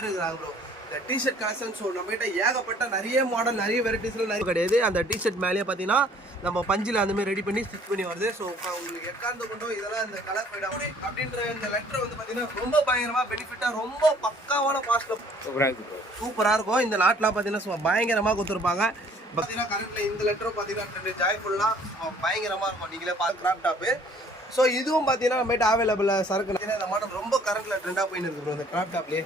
பேர் இருக்கிறாங்க ப்ரோ. இந்த டிஷர்ட் கலெக்ஷன் ஸோ நம்மகிட்ட ஏகப்பட்ட நிறைய மாடல் நிறைய வெரைட்டிஸ்லாம் நிறைய கிடையாது. அந்த டிஷர்ட் மேலேயே பார்த்தீங்கன்னா நம்ம பஞ்சில் அந்த மாதிரி ரெடி பண்ணி ஸ்டிச் பண்ணி வருது. ஸோ உங்களுக்கு எக்காந்து கொண்டோ இதெல்லாம் இந்த கலர் அப்படின்ற இந்த லெட்டர் வந்து பார்த்தீங்கன்னா ரொம்ப பயங்கரமாக பெனிஃபிட்டாக ரொம்ப பக்காவான காஸ்ட்டில் சூப்பராக இருக்கும். இந்த நாட்டில் பார்த்தீங்கன்னா பயங்கரமாக கொடுத்துருப்பாங்க. பார்த்தீங்கன்னா கரண்ட்ல இந்த லெட்டரும் பார்த்தீங்கன்னா ஜாய்ஃபுல்லாக பயங்கரமாக இருக்கும். நீங்களே பார்த்து கிராப் டாப்பு. ஸோ இதுவும் பார்த்தீங்கன்னா நம்மகிட்ட அவைலபிள் சரக்கு இந்த மாடல் ரொம்ப கரண்ட்ல ட்ரெண்டாக போயின்னு இருக்கு ப்ரோ இந்த graph டாப்லேயே.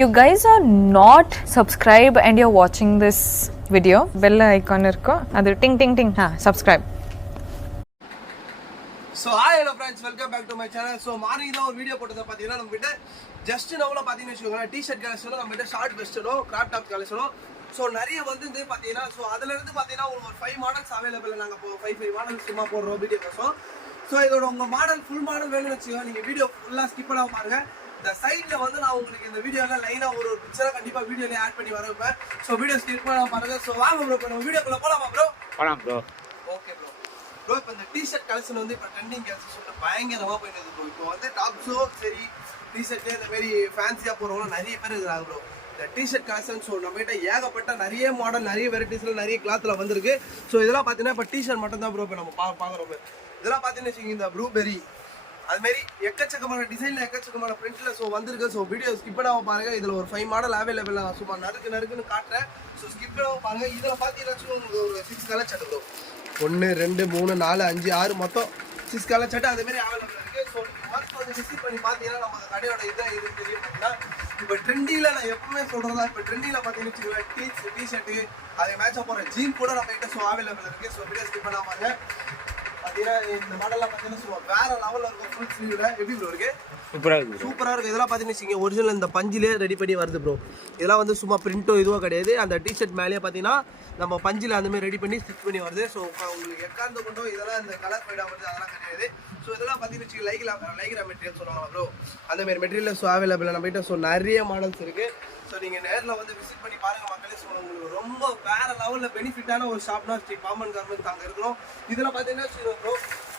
You guys are not subscribed and you're watching this video, bell icon irko adu ting ting ting subscribe. So hi hello friends, welcome back to my channel. So morning தான் ஒரு video போட்டதை பார்த்தீங்கன்னா நம்ம கிட்ட just நவுல பார்த்தீங்கன்னு வச்சுக்கோங்களேன் T shirt கலெக்ஷனும் நம்ம கிட்ட ஷார்ட் வெஸ்டனும் கிராப் டாப் கலெக்ஷனும் ஸோ நிறைய வந்து பார்த்தீங்கன்னா ஸோ அதுலேருந்து பார்த்தீங்கன்னா ஒரு 5 மாடல்ஸ் அவைலபிள். நாங்கள் இப்போ 5 மாடல்ஸ் சும்மா போடுறோம் வீடியோ கோசம். ஸோ இதோட உங்கள் மாடல் ஃபுல் மாடல் வேணும்னு வச்சுக்கோங்க, நீங்கள் வீடியோ ஃபுல்லாக ஸ்கிப் பண்ணாம பாருங்க. இந்த சைடில் வந்து நான் உங்களுக்கு இந்த வீடியோவில் லைனாக ஒரு பிக்சராக கண்டிப்பாக வீடியோலேயே ஆட் பண்ணி வரப்பேன். ஸோ வீடியோ ஸ்கிப் பண்ணாம பாருங்க. ஸோ வாங்க ப்ரோ, இப்போ நம்ம வீடியோக்குள்ளே போகலாமா ப்ரோ? போகலாம் ப்ரோ. Okay bro. ப்ரோ இப்போ இந்த டிஷர்ட் கலெக்ஷன் வந்து இப்போ ட்ரெண்டிங் கலெக்ஷன் பயங்கரமாக போயிடுது ப்ரோ. இப்போ வந்து டாப்ஸோ சரி டிஷர்ட்டு இந்த மாதிரி ஃபேன்சியாக போகிறவங்களும் நிறைய பேர் இருக்கிறாங்க ப்ரோ. இந்த டிஷர்ட் கலெக்ஷன் ஸோ நம்மகிட்ட ஏகப்பட்ட நிறைய மாடல் நிறைய வெரைட்டிஸில் நிறைய கிளாத்தில் வந்திருக்கு. ஸோ இதெல்லாம் பார்த்தீங்கன்னா இப்போ டிஷர்ட் மட்டும் தான் ப்ரோ இப்போ நம்ம பார்க்குறோம். இதெல்லாம் பார்த்தீங்கன்னு வச்சுக்கோங்க இந்த ப்ளூபெரி அதுமாரி எக்கச்சக்கமான டிசைனில் எக்கச்சக்கமான பிரிண்ட்டில் ஸோ வந்திருக்கு. ஸோ வீடியோ ஸ்கிப் பண்ணாமல் பாருங்கள். இதில் ஒரு 5 மாடல் அவைலபிள். நான் சும்மா நறுக்குன்னு காட்டுறேன். ஸோ ஸ்கிப் பண்ணாமல் பாருங்கள். இதில் பார்த்தீங்கன்னா உங்களுக்கு ஒரு 6 கலர் சட்டை ப்ரோ. 1 2 3 4 5 6 மொத்தம் 6 கலர் சட்டை அதுமாரி அவைலபிள் இருக்குது. ஸோ நீங்கள் வந்து விசிட் பண்ணி பார்த்தீங்கன்னா நம்ம கடையோட இதை இது தெரியும். பார்த்தீங்கன்னா இப்போ ட்ரெண்டிங்கில் நான் எப்பவுமே சொல்கிறதா இப்போ ட்ரெண்டிங்கில் பார்த்தீங்கன்னு வச்சுக்கோங்களேன் டிஷர்ட்டு அதை மேட்சாக போகிற ஜீன் கூட நம்ம கிட்ட ஸோ அவைலபிள் இருக்குது. ஸோ வீடியோ ஸ்கிப் பண்ணாமல் பாருங்கள். பார்த்தீங்கன்னா இந்த மாடல்லாம் பார்த்தீங்கன்னா சொல்லுவோம் வேற லெவலில் இருக்கும். ஃபுல் ஸ்லீவ்ல எப்படி ப்ரோ இருக்கு? சூப்பராக இருக்குது. இதெல்லாம் பார்த்தீங்கன்னா வச்சுக்கோங்க ஒரிஜினல் இந்த பஞ்சிலே ரெடி பண்ணி வருது ப்ரோ. இதெல்லாம் வந்து சும்மா பிரிண்ட்டோ இதுவோ கிடையாது. அந்த டிஷர்ட் மேலேயே பார்த்தீங்கன்னா நம்ம பஞ்சில் அந்த மாதிரி ரெடி பண்ணி ஸ்டிச் பண்ணி வருது. ஸோ உங்களுக்கு எக்காந்து கொண்டோ இதெல்லாம் இந்த கலர் ஃபைடாக வருது அதெல்லாம் கிடையாது. ஸோ இதெல்லாம் பார்த்தீங்கன்னா வச்சுக்கோங்க லைக்ரா மெட்டீரியல் சொல்லுவாங்க ப்ரோ. அந்த மாதிரி மெட்டீரியல் ஸோ அவைலபிள் நம்மகிட்ட. ஸோ நிறைய மாடல்ஸ் இருக்குது. ஸோ நீங்கள் நேரில் வந்து விசிட் பண்ணி பாருங்கள் மக்களே. ஸோ உங்களுக்கு ரொம்ப வேற லெவலில் பெனிஃபிட்டான ஒரு ஷாப்னா ஸ்ரீ பாமன் கார்மெண்ட்ஸ் அங்கே இருக்கிறோம். இதில் பார்த்தீங்கன்னா ப்ரோ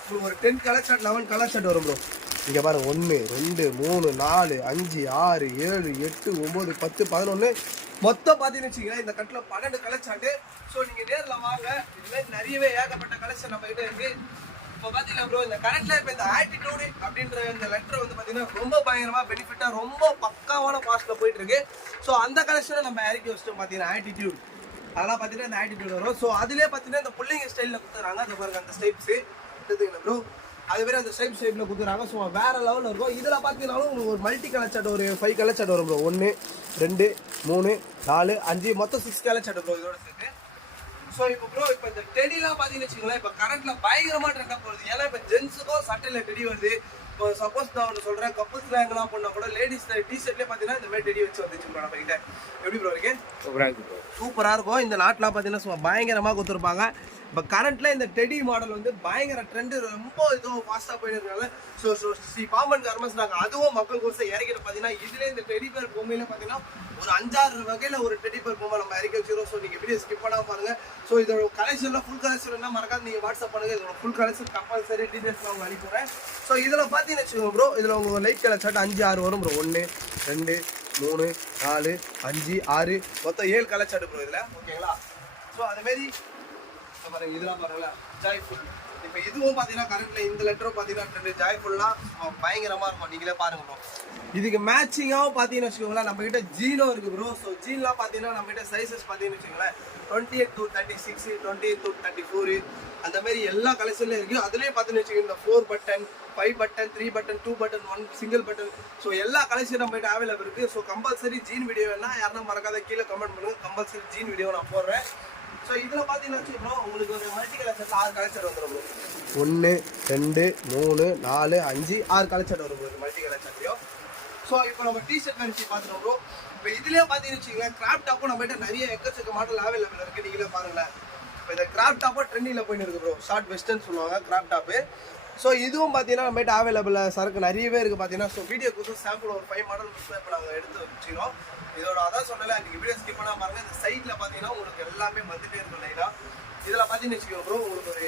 உங்களுக்கு ஒரு 10 கலர் ஷர்ட் 11 கலர் ஷர்ட் வரும் ப்ரோ. இங்கே பாருங்கள் 1 2 3 4 5 6 7 8 9 10 11 மொத்தம் பார்த்தீங்கன்னு வச்சுக்கோங்க இந்த கட்டில் 12 கலர் ஷர்ட்டு. ஸோ நீங்கள் நேரில் வாங்க. இதுமாதிரி நிறையவே ஏகப்பட்ட கலெக்ஷன் நம்ம கிட்ட இருக்குது. இப்போ பார்த்தீங்கன்னா ப்ரோ இந்த கரண்ட்ல இப்போ இந்த ஆட்டிடியூடு அப்படின்ற இந்த லெட்டர் வந்து பார்த்தீங்கன்னா ரொம்ப பயங்கரமாக பெனிஃபிட்டாக ரொம்ப பக்காவான காஸ்ட்டில் போயிட்டு இருக்கு. ஸோ அந்த கலெக்ஷனை நம்ம இறக்கி வச்சுட்டோம். பார்த்தீங்கன்னா ஆட்டிடியூட் அதெல்லாம் பார்த்தீங்கன்னா இந்த ஆட்டிடியூட் வரும். ஸோ அதிலே பார்த்தீங்கன்னா இந்த பிள்ளைங்க ஸ்டைலில் கொடுத்துறாங்க. அந்த பாருங்க அந்த ஸ்டைப்ஸு பட்டதுங்க ப்ரோ. அது மாதிரி அந்த ஸ்ட்ரைப் ஷேப்ல கொடுக்குறாங்க. ஸோ வேற லெவலில் இருக்கும். இதில் பார்த்தீங்கன்னாலும் உங்களுக்கு ஒரு மல்டி கலர் சட்டை ஒரு 5 கலர் சட்டை வரும் ப்ரோ. 1 2 3 4 5 மொத்தம் 6 கலர் சட்டை ப்ரோ இதோட சேர்த்து. ஸோ இப்போ ப்ரோ இப்போ இந்த டெடிலாம் பார்த்தீங்கன்னு வச்சுக்கோங்களேன், இப்போ கரண்ட்ல பயங்கரமாக ட்ரெண்டாக போகுது. ஏன்னா இப்போ ஜென்ஸுக்கும் சட்டையில் டெடி வருது. இப்போ சப்போஸ் நான் ஒன்று சொல்கிறேன், கப்புள்ஸ்லாம் எங்கெல்லாம் பண்ணால் கூட லேடிஸ் டிஷர்ட்லேயே பார்த்தீங்கன்னா இந்த மாதிரி டெடி வச்சு வந்துச்சு ப்ரோ நம்ம கிட்ட. எப்படி ப்ரோ இருக்கு? சூப்பராக இருக்கும். இந்த நாட்டில் பார்த்தீங்கன்னா சும்மா பயங்கரமாக கொடுத்துருப்பாங்க. இப்போ கரண்ட்ல இந்த டெடி மாடல் வந்து பயங்கர ட்ரெண்டு, ரொம்ப இதுவும் ஃபாஸ்ட்டாக போயிட்டு இருக்காங்க. ஸோ ஸ்ரீ பாம்பன் கார்மெண்ட்ஸ் நாங்கள் அதுவும் மக்கள் கோர்ஸை இறக்கிட்டு பார்த்தீங்கன்னா இதுலேயே இந்த டெடி பேர் பொம்மையில பார்த்தீங்கன்னா ஒரு 5-6 வகையில் ஒரு டெடி பேர் பொம்மை நம்ம இறக்கி வச்சிருக்கோம். ஸோ நீங்கள் வீடியோ ஸ்கிப் பண்ணாமல் பாருங்க. ஸோ இதோட கலெக்ஷன்ல ஃபுல் கலெக்ஷன் மறக்காது நீங்கள் வாட்ஸ்அப் பண்ணுங்க. இதோட ஃபுல் கலெக்ஷன் கம்பல்சரி டீடைல்ஸ் நான் உங்களுக்கு அனுப்பிடுறேன். ஸோ இதில் பார்த்தீங்கன்னு வச்சுக்கோங்க ப்ரோ, இதில் உங்களுக்கு லைட் கலர் ஷர்ட் 5-6 வரும் ப்ரோ. 1 2 3 4 5 6 மொத்தம் 7 கலர் ஷர்ட் ப்ரோ இதில். ஓகேங்களா? ஸோ அதுமாரி பாருங்க, இதெல்லாம் பாருங்களா ஜாய்ஃபுல். இப்போ இதுவும் பார்த்தீங்கன்னா கரண்ட்ல இந்த லெட்டரும் பார்த்தீங்கன்னா ட்ரெண்டு. ஜாய்ஃபுல்லாம் பயங்கரமாக இருக்கும். நீங்களே பாருங்க ப்ரோ. இதுக்கு மேட்சிங்காகவும் பார்த்தீங்கன்னு வச்சுக்கோங்களேன், நம்ம கிட்ட ஜீனும் இருக்கு ப்ரோ. ஸோ ஜீன்லாம் பார்த்தீங்கன்னா நம்ம கிட்ட சைஸஸ் பார்த்தீங்கன்னு வச்சுக்கோங்களேன் 28 to 36, 28 to 34 அந்த மாதிரி எல்லா கலெக்ஷன்லையும் இருக்கு. அதுலேயே பார்த்தீங்கன்னு வச்சுக்கோங்க இந்த 4 button 5 button 3 button 2 button 1 single button. So எல்லா கலெக்ஷன் நம்ம கிட்ட அவைலபிள் இருக்கு. ஸோ கம்பல்சரி ஜீன் வீடியோ வேணா யாருன்னா மறக்காத கீழே கமெண்ட் பண்ணுங்க. கம்பல்சரி ஜீன் வீடியோ நான் போடுறேன். ஸோ இதில் பார்த்தீங்கன்னா வச்சுக்கோங்க உங்களுக்கு ஒரு multi colour set 6 colour set வந்துடும் ப்ரோ. 1 2 3 4 5 6 கலர் செட் வரும் ப்ரோ மல்டி கலர் செட்லையும். ஸோ இப்போ நம்ம டிஷர்ட் கழிச்சு பார்த்துட்டோம் ப்ரோ. இப்போ இதுலேயே பார்த்தீங்கன்னு வச்சுக்கோங்களேன் கிராப் டாப்பும் நம்ம கிட்ட நிறைய எக்கச்சக்க மாடல் அவைலபிள் இருக்குது. நீங்களே பாருங்களேன். இப்போ இந்த கிராப் டாப்பும் ட்ரெண்டிங்கில் போயிட்டு இருக்கு ப்ரோ. ஷார்ட் வெஸ்டர்ன் சொல்லுவாங்க கிராப் டாப்பு. ஸோ இதுவும் பார்த்தீங்கன்னா நம்ம கிட்ட அவைலபிளாக சரக்கு நிறையவே இருக்குது பார்த்தீங்கன்னா. ஸோ வீடியோக்கு சாம்பிள் ஒரு 5 மாடல் இப்போ நாங்கள் எடுத்து வச்சுக்கிறோம். இதோட அதான் சொன்னல, நீங்கள் வீடியோ ஸ்கிப் பண்ணால் பாருங்கள். இந்த சைடில் பார்த்தீங்கன்னா உங்களுக்கு எல்லாமே வந்துட்டே இருக்கும் லைனாக. இதில் பார்த்தீங்கன்னு வச்சுக்கோங்க ப்ரோ, உங்களுக்கு ஒரு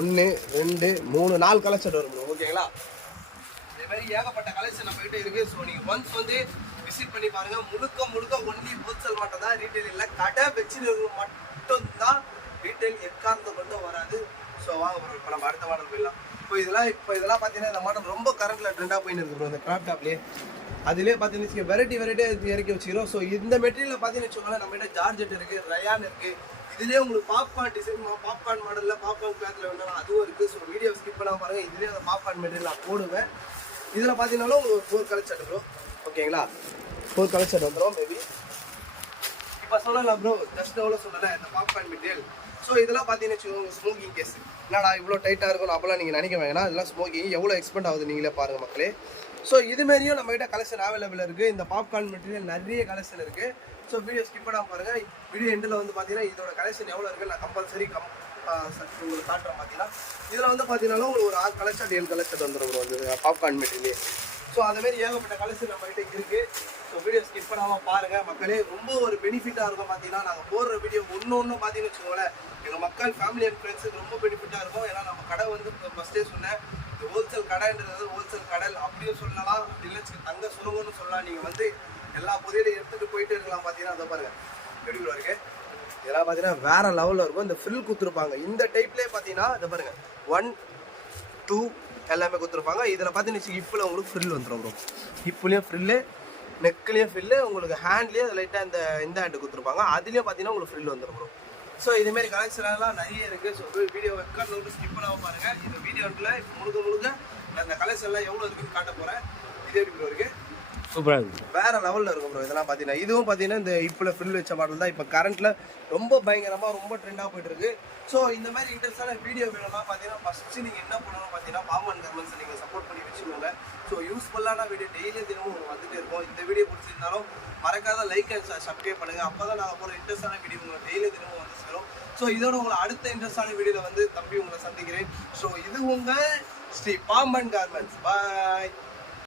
1 2 3 4 கலர் செட் வரும் ப்ரோ. ஓகேங்களா? இதே மாதிரி ஏகப்பட்ட கலெக்ஷன் நம்ம கிட்ட இருக்குது. ஸோ நீங்கள் ஒன்ஸ் வந்து விசிட் பண்ணி பாருங்கள். முழுக்க ஒன்லி ஹோல்சேல் மட்டும் தான், ரீட்டைல் இல்லை. கடை வச்சுருக்க மட்டும்தான் ரீட்டைல் எக்காரணத்தை மட்டும் வராது. ஸோ வாங்க ப்ரோ, இப்போ நம்ம அடுத்த மாடல் போயிடலாம். இப்போ இதெல்லாம் பார்த்தீங்கன்னா இந்த மாடல் ரொம்ப கரண்ட்டில் ட்ரெண்டாக போயின்னு இருக்கு ப்ரோ. இந்த கிராப் டாப்லேயே அதுலேயே பார்த்தீங்கன்னு வெரைட்டி இறக்கி வச்சுக்கிறோம். ஸோ இந்த மெட்டீரியலில் பார்த்தீங்கன்னு வச்சுக்கோங்களேன் நம்ம கிட்ட ஜார்ஜெட் இருக்குது, ரயான் இருக்குது. இதுலேயே உங்களுக்கு பாப்கார்ன் டிசைன், பாப்கார்ன் மாடலில் பாப்கார்ன் கிளாத்தில் வேணாலும் அதுவும் இருக்குது. ஸோ வீடியோ ஸ்கிப் பண்ணாமல் பாருங்கள். இதுலேயே அந்த பாப்கார்ன் மெட்டீரியல் நான் போடுவேன். இதில் பார்த்தீங்கன்னாலும் உங்களுக்கு 4 கலர் செட் ப்ரோ. ஓகேங்களா? 4 கலர் செட் வந்துடும் மேபி. இப்போ சொல்லலாம் ப்ரோ, ஜஸ்ட் எவ்வளோ சொல்லலை இந்த பாப்கார்ன் மெட்டீரியல். ஸோ இதெல்லாம் பார்த்தீங்கன்னு வச்சுக்கோங்க ஸ்மோக்கிங் கேஸ். என்னடா இவ்வளோ டைட்டாக இருக்கும் அப்போலாம் நீங்கள் நினைக்க வேணாம். இதெல்லாம் ஸ்மோக்கிங் எவ்வளோ எக்ஸ்பெண்ட் ஆகுது நீங்களே பாருங்கள் மக்களே. ஸோ இதுமாரியும் நம்மகிட்ட கலெக்ஷன் அவைலபிள் இருக்குது. இந்த பாப்கார்ன் மெட்டீரியல் நிறைய கலெக்ஷன் இருக்குது. ஸோ வீடியோ ஸ்கிப் பண்ணாமல் பாருங்கள். வீடியோ எண்டில் வந்து பார்த்தீங்கன்னா இதோட கலெக்ஷன் எவ்வளோ இருக்குது நான் கம்பல்சரி உங்களுக்கு காட்டுறேன். பார்த்தீங்கன்னா இதில் வந்து பார்த்தீங்கன்னா உங்களுக்கு ஒரு 6 கலெக்ஷன் 7 கலெக்ஷன் வந்துடும் வந்து பாப்கார்ன் மெட்டீரியல். ஸோ அதுமாரி ஏகப்பட்ட கலெக்ஷன் நம்மகிட்ட இருக்குது. ஸோ வீடியோ ஸ்கிப் பண்ணாமல் பாருங்கள் மக்களே. ரொம்ப ஒரு பெனிஃபிட்டாக இருக்கும். பார்த்தீங்கன்னா நாங்கள் போடுற வீடியோ ஒன்று பார்த்தீங்கன்னு வச்சுக்கோங்களேன் எங்கள் மக்கள் ஃபேமிலி அண்ட் ஃப்ரெண்ட்ஸுக்கு ரொம்ப பெனிஃபிட்டாக இருக்கும். ஏன்னா நம்ம கடை வந்து ஃபஸ்ட்டே சொன்னேன் ஹோல்சேல் கடைன்றது ஹோல்சேல் கடல் அப்படின்னு சொல்லலாம். இல்லை தங்க சுருங்கன்னு சொல்லலாம். நீங்கள் வந்து எல்லா பொருளையும் எடுத்துகிட்டு போயிட்டு இருக்கலாம். பார்த்தீங்கன்னா அதை பாருங்கள் எப்படி இருக்கு. இதெல்லாம் பார்த்தீங்கன்னா வேற லெவலில் இருக்கும். இந்த ஃப்ரில் கொடுத்துருப்பாங்க இந்த டைப்லேயே. பார்த்தீங்கன்னா இதை பாருங்கள் 1 2 எல்லாமே கொடுத்துருப்பாங்க. இதில் பார்த்தீங்கன்னா ஹிப்பில் உங்களுக்கு ஃப்ரில் வந்துடும் ப்ரோ. ஹிப்புலேயும் ஃப்ரில்லு, நெக்லேயும் ஃப்ரில்லு, உங்களுக்கு ஹேண்ட்லேயே லைட்டாக இந்த ஹேண்டு கொடுத்துருப்பாங்க. அதுலேயும் பார்த்தீங்கன்னா உங்களுக்கு ஃப்ரில் வந்துடும் ப்ரோ. ஸோ இதுமாரி கலெக்ஷன்லாம் நிறைய இருக்குது. ஸோ வீடியோ வெக்கார்டு ஸ்கிப் பண்ணாமல் பாருங்கள். இந்த வீடியோவில் இப்போ முழுக்க அந்த கலெக்ஷன்லாம் எவ்வளோ இருக்குன்னு காட்ட போகிறேன். இதே எப்படி இருக்குது சூப்பராக இருக்குது, வேறு லெவலில் இருக்கும் ப்ரோ. இதெல்லாம் பார்த்தீங்கன்னா இதுவும் பார்த்தீங்கன்னா இந்த இப்போ ஃப்ரில் வச்ச மாடல் தான் இப்போ கரண்ட்டில் ரொம்ப பயங்கரமாக ரொம்ப ட்ரெண்டாக போய்ட்டுருக்கு. ஸோ இந்த மாதிரி இன்ட்ரெஸ்டான வீடியோ வேணும்னா பார்த்தீங்கன்னா ஃபஸ்ட்டு நீங்கள் என்ன பண்ணணும் பார்த்தீங்கன்னா பாம்பன் கார்மெண்ட்ஸை நீங்கள் சப்போர்ட் பண்ணி வச்சுக்கோங்க. ஸோ யூஸ்ஃபுல்லான வீடியோ டெய்லியும் தினமும் உங்களுக்கு வந்துகிட்டே இருக்கும். இந்த வீடியோ பிடிச்சிருந்தாலும் மறக்காத லைக் அண்ட் சப்ஸ்கிரைப் பண்ணுங்கள். அப்போ தான் நாங்கள் போகிற இன்ட்ரெஸ்டான வீடியோ உங்களுக்கு டெய்லியும் தினமும் வந்து சேரும். ஸோ இதோட உங்களை அடுத்த இன்ட்ரெஸ்டான வீடியோவில் வந்து தம்பி உங்களை சந்திக்கிறேன். ஸோ இது உங்கள் ஸ்ரீ பாம்பன் கார்மெண்ட்ஸ். பாய்.